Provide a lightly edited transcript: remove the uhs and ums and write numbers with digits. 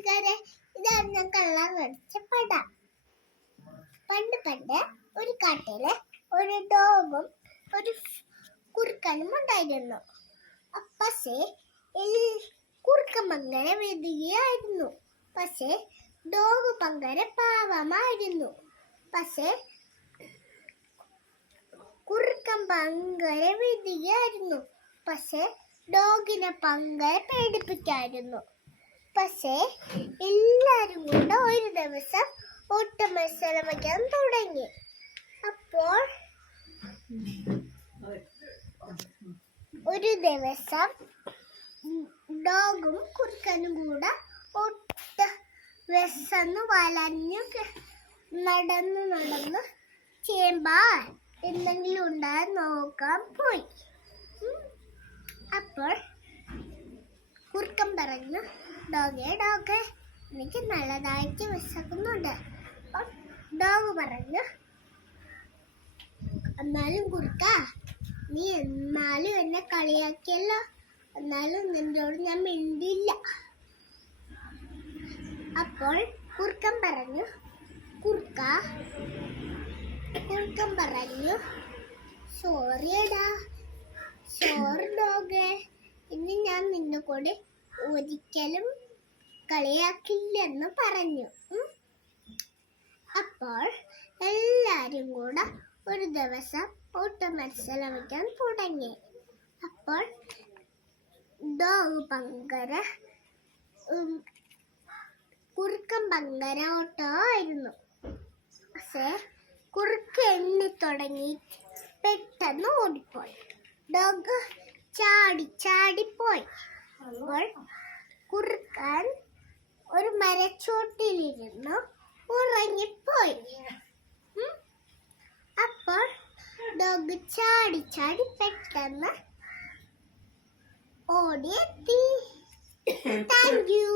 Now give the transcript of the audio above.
കൂട്ടുകാരെ, ഇതാണ് ഞാൻ കള്ളാൻ പഠിച്ച പടം. പണ്ട് ഒരു കാട്ടില് ഒരു ഡോഗും ഒരു കുറുക്കനും ഉണ്ടായിരുന്നു. പക്ഷേ കുറുക്കൻ ഭയങ്കര വിധിയായിരുന്നു. പക്ഷേ ഡോഗ് ഭയങ്കര പാവമായിരുന്നു. പക്ഷേ കുറുക്കൻ ഭയങ്കര വിധിയായിരുന്നു. പക്ഷേ ഡോഗിനെ ഭയങ്കര പേടിപ്പിക്കായിരുന്നു. പക്ഷേ എല്ലാരും കൂടെ ഒരു ദിവസം ഓട്ട മത്സരം വയ്ക്കാൻ തുടങ്ങി. അപ്പോൾ ഒരു ദിവസം ഡോഗും കുറുക്കനും കൂടെ ഒട്ട വിശന്ന് വലഞ്ഞു നടന്ന് ചേമ്പാ എന്തെങ്കിലും ഉണ്ടായി നോക്കാൻ പോയി. അപ്പോൾ കുറുക്കൻ പറഞ്ഞു, ഡോഗേ എനിക്ക് നല്ലതായിട്ട് വിശക്കുന്നുണ്ട്. അപ്പോൾ ഡോഗ് പറഞ്ഞു, എന്നാലും കുറുക്ക, നീ എന്നാലും എന്നെ കളിയാക്കിയല്ലോ, എന്നാലും നിന്നോട് ഞാൻ മിണ്ടില്ല. അപ്പോൾ കുറുക്കൻ പറഞ്ഞു, സോറി ഡോഗേ, ഇനി ഞാൻ നിന്നെ കൂടെ ഒരിക്കലും കളിയാക്കില്ലെന്ന് പറഞ്ഞു. അപ്പോൾ എല്ലാരും കൂടെ ഒരു ദിവസം ഓട്ട മത്സരം വയ്ക്കാൻ തുടങ്ങി. അപ്പോൾ ഡോഗ് കുറുക്കൻ ഭയങ്കര ഓട്ടമായിരുന്നു. പക്ഷേ കുറുക്ക എണ്ണി തുടങ്ങി പെട്ടെന്ന് ഓടിപ്പോയി. ഡോഗ് ചാടിപ്പോയി. അപ്പോൾ കുറുക്കൻ ഒരു മരച്ചോട്ടിലിരുന്ന് ഉറങ്ങിപ്പോയി. അപ്പോൾ ഡോഗ് ചാടി പെട്ടെന്ന് ഓടിയെത്തി. Thank you.